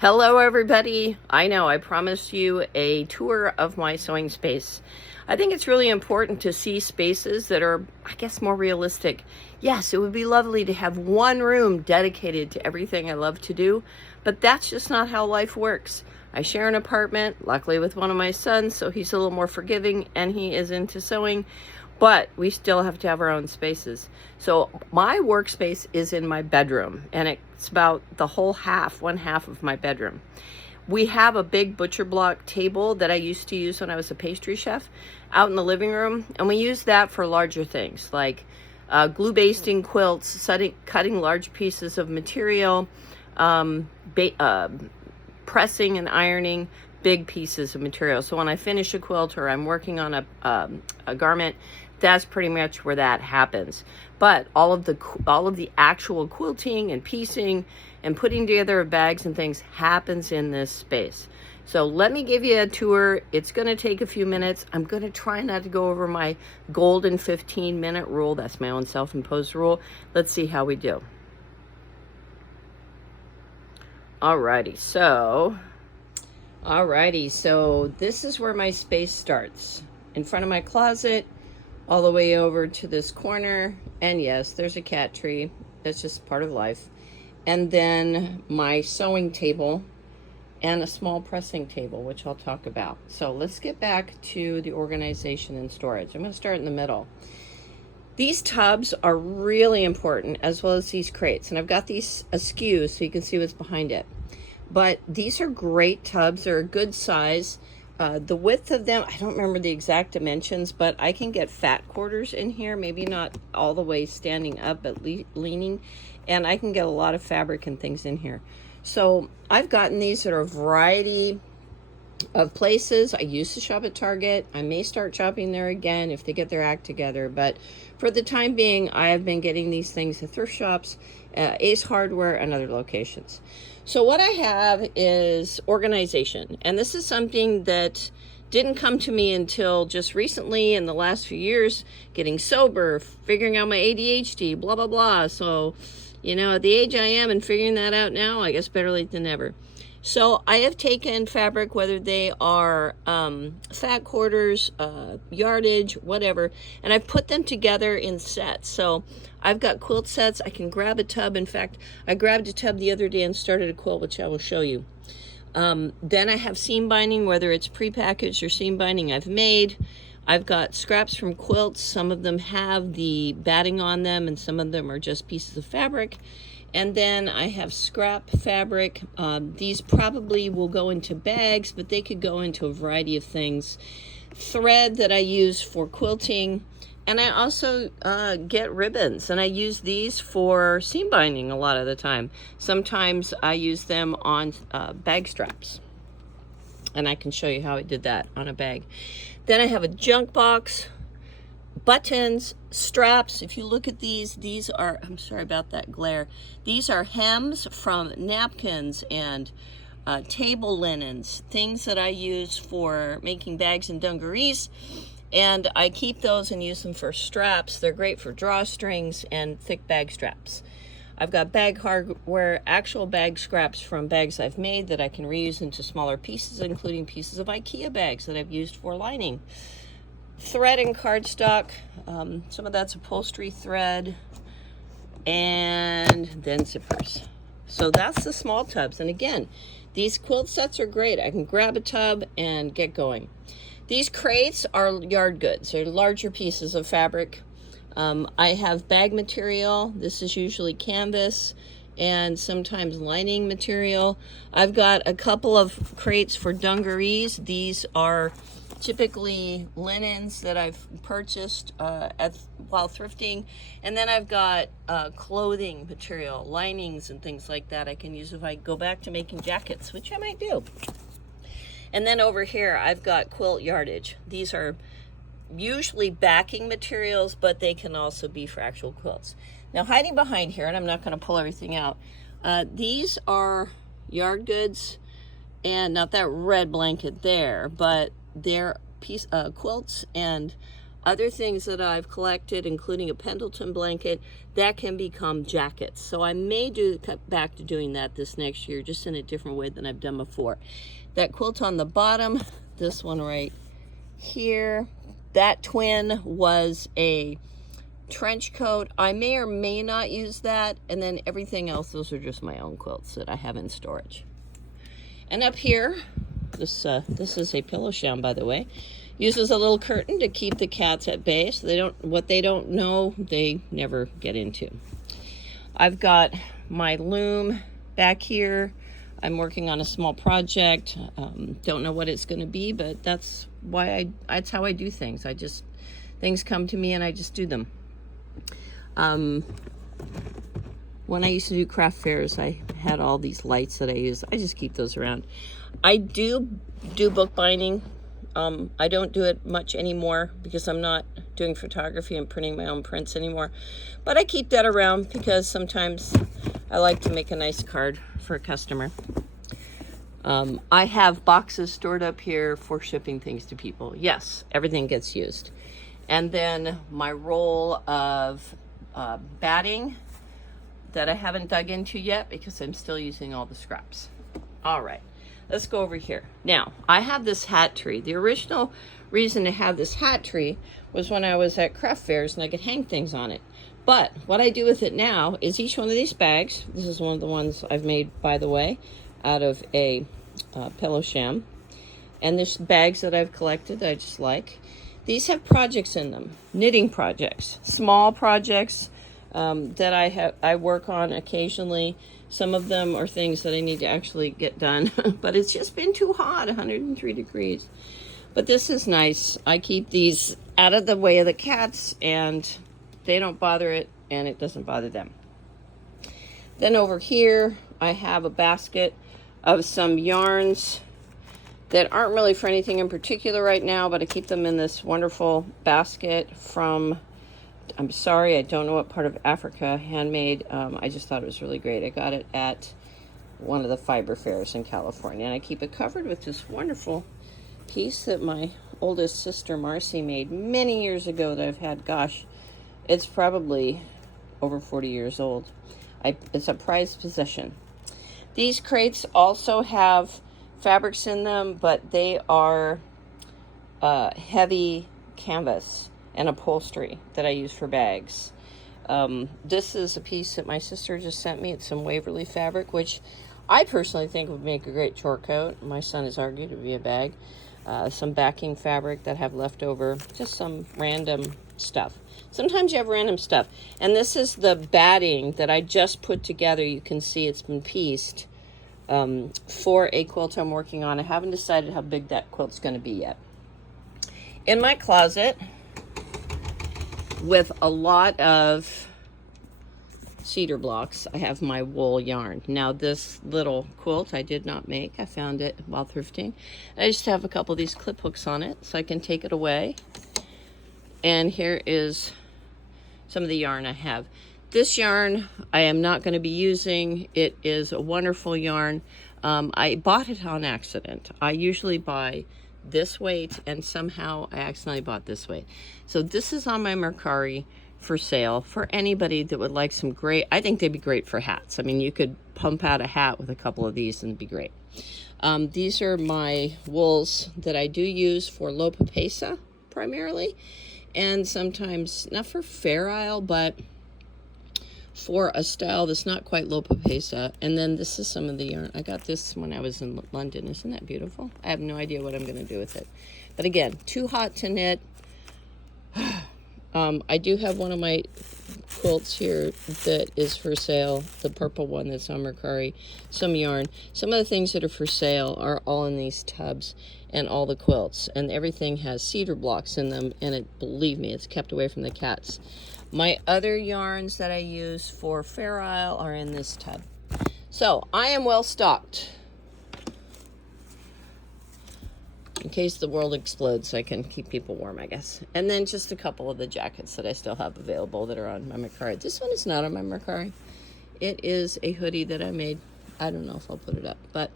Hello everybody. I know I promised you a tour of my sewing space. I think it's really important to see spaces that are, I guess, more realistic. Yes, it would be lovely to have one room dedicated to everything I love to do, but that's just not how life works. I share an apartment, luckily with one of my sons, so he's a little more forgiving and he is into sewing, but we still have to have our own spaces. So my workspace is in my bedroom, and it's about the whole one half of my bedroom. We have a big butcher block table that I used to use when I was a pastry chef out in the living room, and we use that for larger things like glue basting quilts, cutting large pieces of material, pressing and ironing big pieces of material. So when I finish a quilt or I'm working on a garment, that's pretty much where that happens. But all of the actual quilting and piecing and putting together of bags and things happens in this space. So let me give you a tour. It's going to take a few minutes. I'm going to try not to go over my golden 15-minute rule. That's my own self-imposed rule. Let's see how we do. Alrighty, so this is where my space starts. In front of my closet, all the way over to this corner, and yes, there's a cat tree. That's just part of life. And then my sewing table and a small pressing table, which I'll talk about. So let's get back to the organization and storage. I'm going to start in the middle. These tubs are really important, as well as these crates. And I've got these askew so you can see what's behind it. But these are great tubs. They're a good size. The width of them, I don't remember the exact dimensions, but I can get fat quarters in here, maybe not all the way standing up, but leaning, and I can get a lot of fabric and things in here. So I've gotten these at a variety of places. I used to shop at Target. I may start shopping there again if they get their act together, but for the time being, I have been getting these things at thrift shops, Ace Hardware, and other locations. So what I have is organization, and this is something that didn't come to me until just recently in the last few years, getting sober, figuring out my ADHD, blah, blah, blah. So, you know, at the age I am and figuring that out now, I guess better late than never. So I have taken fabric, whether they are fat quarters, yardage, whatever, and I've put them together in sets. So I've got quilt sets. I can grab a tub. In fact, I grabbed a tub the other day and started a quilt, which I will show you. Then I have seam binding, whether it's prepackaged or seam binding I've made. I've got scraps from quilts. Some of them have the batting on them, and some of them are just pieces of fabric. And then I have scrap fabric. These probably will go into bags, but they could go into a variety of things. Thread that I use for quilting. And I also get ribbons, and I use these for seam binding a lot of the time. Sometimes I use them on bag straps. And I can show you how I did that on a bag. Then I have a junk box. Buttons, straps. If you look at these are, I'm sorry about that glare, these are hems from napkins and table linens, things that I use for making bags and dungarees, and I keep those and use them for straps. They're great for drawstrings and thick bag straps. I've got bag hardware, actual bag scraps from bags I've made that I can reuse into smaller pieces, including pieces of IKEA bags that I've used for lining. Thread and cardstock, some of that's upholstery thread, and then zippers. So that's the small tubs. And again, these quilt sets are great. I can grab a tub and get going. These crates are yard goods. They're larger pieces of fabric. I have bag material. This is usually canvas and sometimes lining material. I've got a couple of crates for dungarees. These are typically linens that I've purchased while thrifting, and then I've got clothing material, linings and things like that I can use if I go back to making jackets, which I might do. And then over here I've got quilt yardage. These are usually backing materials, but they can also be for actual quilts. Now hiding behind here, and I'm not going to pull everything out, these are yard goods, and not that red blanket there, but they're quilts and Other things that I've collected, including a Pendleton blanket, that can become jackets. So I may cut back to doing that this next year, just in a different way than I've done before. That quilt on the bottom, this one right here, that twin was a trench coat. I may or may not use that. And then everything else, those are just my own quilts that I have in storage. And up here, this is a pillow sham, by the way. Uses a little curtain to keep the cats at bay, so what they don't know, they never get into. I've got my loom back here. I'm working on a small project. Don't know what it's going to be, but that's how I do things. Things come to me and I just do them. When I used to do craft fairs, I had all these lights that I use. I just keep those around. I do bookbinding. I don't do it much anymore because I'm not doing photography and printing my own prints anymore. But I keep that around because sometimes I like to make a nice card for a customer. I have boxes stored up here for shipping things to people. Yes, everything gets used. And then my roll of batting that I haven't dug into yet because I'm still using all the scraps. All right, let's go over here. Now, I have this hat tree. The original reason to have this hat tree was when I was at craft fairs and I could hang things on it. But what I do with it now is each one of these bags, this is one of the ones I've made, by the way, out of a pillow sham. And there's bags that I've collected that I just like. These have projects in them, knitting projects, small projects that I work on occasionally. Some of them are things that I need to actually get done, but it's just been too hot, 103 degrees. But this is nice. I keep these out of the way of the cats and they don't bother it and it doesn't bother them. Then over here, I have a basket of some yarns that aren't really for anything in particular right now, but I keep them in this wonderful basket from, I'm sorry, I don't know what part of Africa, handmade. I just thought it was really great. I got it at one of the fiber fairs in California, and I keep it covered with this wonderful piece that my oldest sister Marcy made many years ago that I've had, gosh, it's probably over 40 years old. It's a prized possession. These crates also have fabrics in them, but they are heavy canvas and upholstery that I use for bags. This is a piece that my sister just sent me. It's some Waverly fabric, which I personally think would make a great chore coat. My son has argued it would be a bag. Some backing fabric that I have left over, just some random stuff. Sometimes you have random stuff. And this is the batting that I just put together. You can see it's been pieced for a quilt I'm working on. I haven't decided how big that quilt's going to be yet. In my closet, with a lot of cedar blocks, I have my wool yarn. Now this little quilt I did not make. I found it while thrifting. I just have a couple of these clip hooks on it so I can take it away. And here is some of the yarn I have. This yarn I am not going to be using. It is a wonderful yarn. I bought it on accident. I usually buy this weight and somehow I accidentally bought this weight. So this is on my Mercari for sale for anybody that would like some great, I think they'd be great for hats. I mean, you could pump out a hat with a couple of these and it'd be great. These are my wools that I do use for Lopapesa primarily, and sometimes not for Fair Isle, but for a style that's not quite Lopapesa. And then this is some of the yarn. I got this when I was in London. Isn't that beautiful? I have no idea what I'm going to do with it. But again, too hot to knit. I do have one of my quilts here that is for sale, the purple one that's on Mercari, some yarn. Some of the things that are for sale are all in these tubs and all the quilts, and everything has cedar blocks in them, and believe me, it's kept away from the cats. My other yarns that I use for Fair Isle are in this tub. So I am well stocked in case the world explodes, so I can keep people warm, I guess. And then just a couple of the jackets that I still have available that are on my Mercari. This one is not on my Mercari. It is a hoodie that I made. I don't know if I'll put it up, but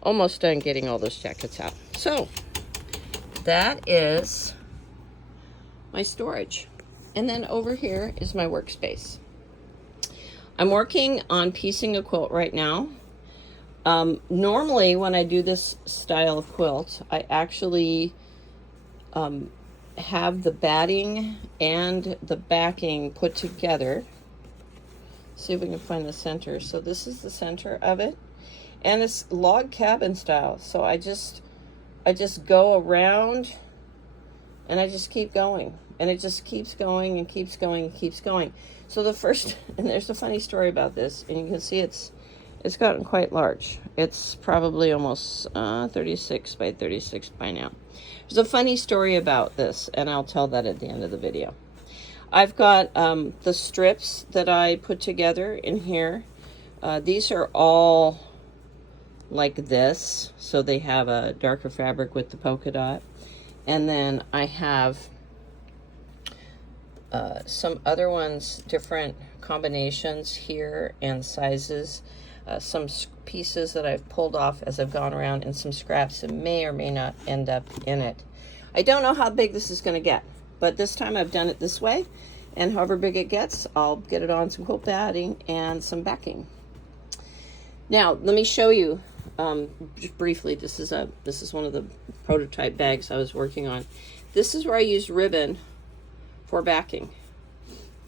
almost done getting all those jackets out. So that is my storage. And then over here is my workspace. I'm working on piecing a quilt right now. Normally when I do this style of quilt, I actually have the batting and the backing put together. See if we can find the center. So this is the center of it, and it's log cabin style. So I just go around and I just keep going, and it just keeps going and keeps going and keeps going. So the first, and there's a funny story about this, and you can see it's gotten quite large. It's probably almost 36 by 36 by now. There's a funny story about this, and I'll tell that at the end of the video. I've got the strips that I put together in here. These are all like this, so they have a darker fabric with the polka dot. And then I have some other ones, different combinations here and sizes. Some pieces that I've pulled off as I've gone around, and some scraps that may or may not end up in it. I don't know how big this is going to get, but this time I've done it this way, and however big it gets, I'll get it on some quilt batting and some backing. Now, let me show you just briefly. This is one of the prototype bags I was working on. This is where I used ribbon for backing.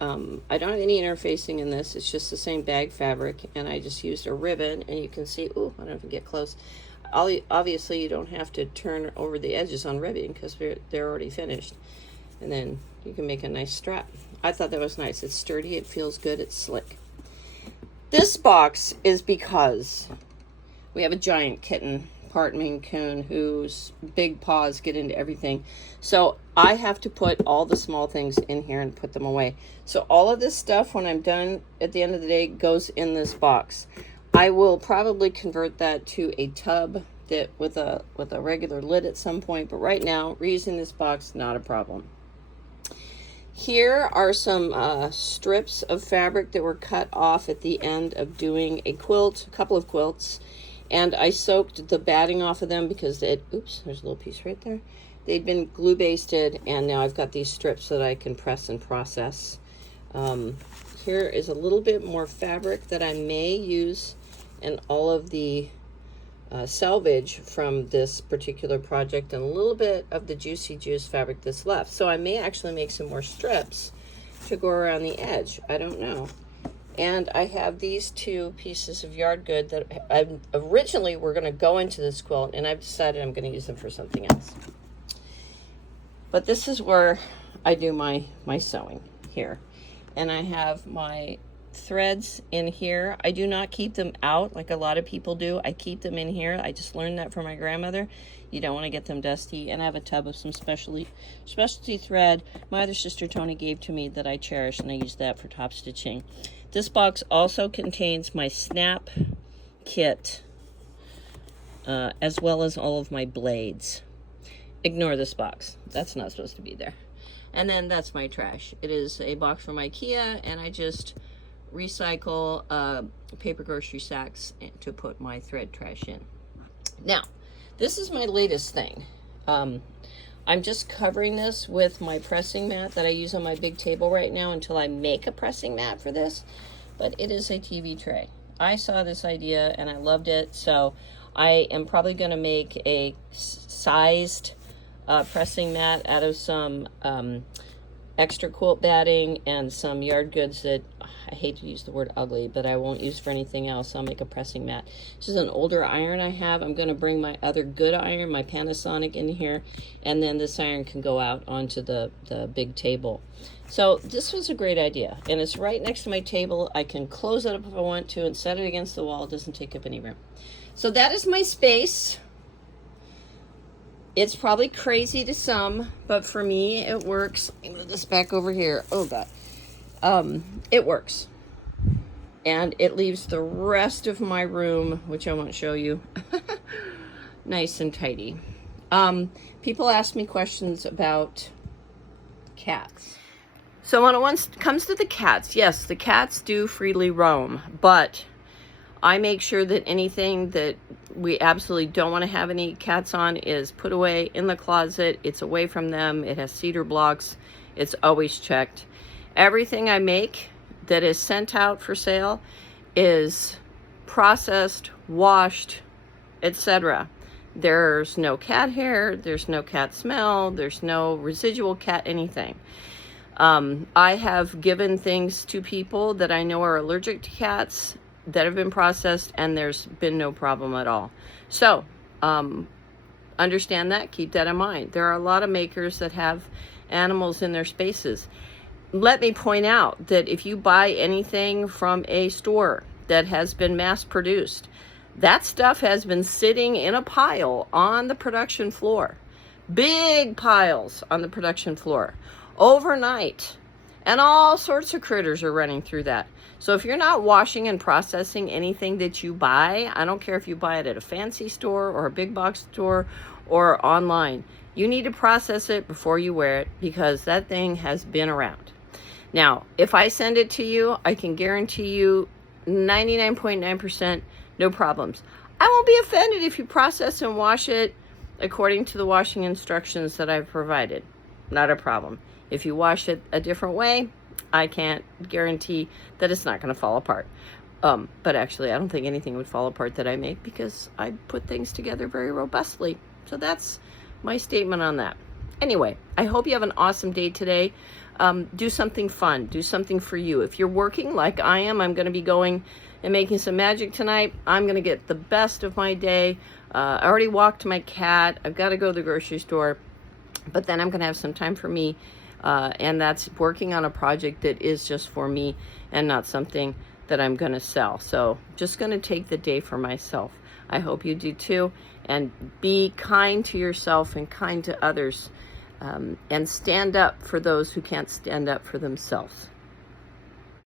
I don't have any interfacing in this. It's just the same bag fabric, and I just used a ribbon, and you can see, ooh, I don't know if you get close. Obviously, you don't have to turn over the edges on ribbon because they're already finished. And then you can make a nice strap. I thought that was nice. It's sturdy, it feels good, it's slick. This box is because we have a giant kitten, part Maine Coon, whose big paws get into everything. So I have to put all the small things in here and put them away. So all of this stuff, when I'm done at the end of the day, goes in this box. I will probably convert that to a tub that with a regular lid at some point, but right now, reusing this box, not a problem. Here are some strips of fabric that were cut off at the end of doing a quilt, a couple of quilts, and I soaked the batting off of them because oops, there's a little piece right there. They'd been glue basted, and now I've got these strips that I can press and process. Here is a little bit more fabric that I may use in all of the salvage from this particular project, and a little bit of the Juicy Juice fabric that's left. So I may actually make some more strips to go around the edge. I don't know. And I have these two pieces of yard good that I originally were going to go into this quilt, and I've decided I'm going to use them for something else. But this is where I do my sewing here. And I have my threads in here. I do not keep them out like a lot of people do. I keep them in here. I just learned that from my grandmother. You don't want to get them dusty. And I have a tub of some specialty thread my other sister Tony gave to me that I cherish, and I use that for top stitching. This box also contains my snap kit, as well as all of my blades. Ignore this box. That's not supposed to be there. And then that's my trash. It is a box from IKEA, and I just recycle paper grocery sacks to put my thread trash in. Now, this is my latest thing. I'm just covering this with my pressing mat that I use on my big table right now until I make a pressing mat for this, but it is a TV tray. I saw this idea and I loved it, so I am probably going to make a sized pressing mat out of some extra quilt batting and some yard goods that I hate to use the word ugly, but I won't use for anything else. I'll make a pressing mat. This is an older iron I have. I'm going to bring my other good iron, my Panasonic, in here, and then this iron can go out onto the big table. So this was a great idea, and it's right next to my table. I can close it up if I want to and set it against the wall. It doesn't take up any room. So that is my space. It's probably crazy to some, but for me, it works. Let me move this back over here. Oh, God. It works. And it leaves the rest of my room, which I won't show you, nice and tidy. People ask me questions about cats. So when it comes to the cats, yes, the cats do freely roam, but I make sure that anything that we absolutely don't want to have any cats on is put away in the closet. It's away from them. It has cedar blocks. It's always checked. Everything I make that is sent out for sale is processed, washed, etc. There's no cat hair, there's no cat smell, there's no residual cat anything. I have given things to people that I know are allergic to cats that have been processed, and there's been no problem at all. So, understand that, keep that in mind. There are a lot of makers that have animals in their spaces. Let me point out that if you buy anything from a store that has been mass produced, that stuff has been sitting in a pile on the production floor. Big piles on the production floor overnight, and all sorts of critters are running through that. So if you're not washing and processing anything that you buy, I don't care if you buy it at a fancy store or a big box store or online, you need to process it before you wear it, because that thing has been around. Now, if I send it to you, I can guarantee you 99.9% no problems. I won't be offended if you process and wash it according to the washing instructions that I've provided. Not a problem. If you wash it a different way, I can't guarantee that it's not going to fall apart. But actually, I don't think anything would fall apart that I make, because I put things together very robustly. So that's my statement on that. Anyway, I hope you have an awesome day today. Do something fun. Do something for you. If you're working like I am, I'm going to be going and making some magic tonight. I'm going to get the best of my day. I already walked my cat. I've got to go to the grocery store. But then I'm going to have some time for me. And that's working on a project that is just for me and not something that I'm going to sell. So just going to take the day for myself. I hope you do too. And be kind to yourself and kind to others. And stand up for those who can't stand up for themselves.